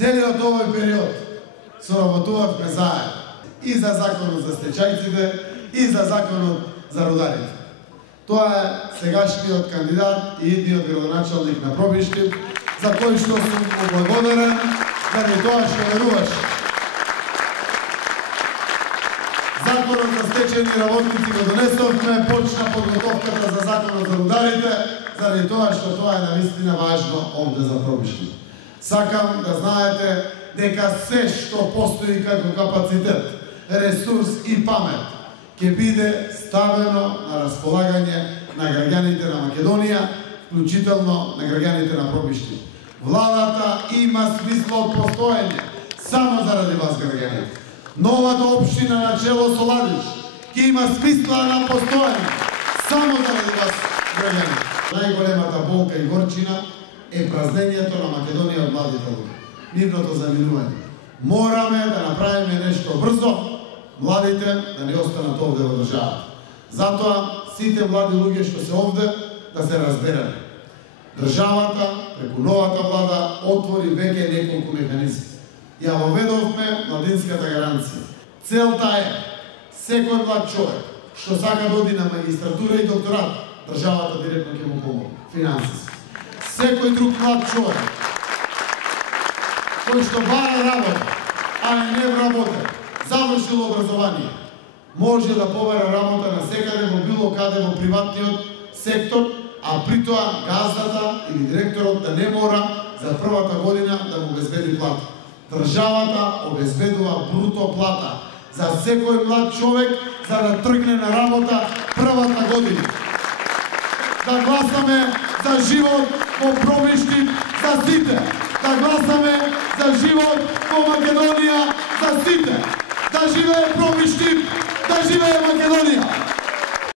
Целиот овој период соработувавме заедно и за законот за стечајците, и за законот за рударите. Тоа е сегашниот кандидат и идниот градоначалник на Пробишки, за кој што сум благодарен заради тоа што веруваше. Законот за стечајни работници го донесовме, почна подготовката за законот за рударите, заради тоа што тоа е навистина важно овде за Пробишки. Сакам да знаете дека се што постои како капацитет, ресурс и памет ќе биде ставено на располагање на граѓаните на Македонија, вклучително на граѓаните на Пробишки. Владата има смисла од постоење само заради вас, граѓаните. Новата општина на чело со Ладиш ќе има смисла на постоење само заради вас, граѓаните. Најголемата болка и горчина е празнењето на Македонија од младите луѓе. Нивното заминување. Мораме да направиме нешто брзо, младите да не останат овде во државата. Затоа сите млади луѓе што се овде да се разбереме. Државата, преку новата влада, отвори веќе неколку механизми. Ја воведовме младинската гаранција. Целта е секој млад човек што сака да оди на магистратура и докторат, државата директно ќе му помогне финансиски. Секој друг млад човек кој што бара работа, а не вработен, завршил образование, може да побара работа на секаде во било каде во приватниот сектор, а при тоа газдата или директорот да не мора за првата година да му обезбеди плата. Државата обезбедува бруто плата за секој млад човек за да тргне на работа првата година. Да гласаме за живот во Пробишки за сите. Да гласаме за живот во Македонија за сите. Да живее Пробишки, да живее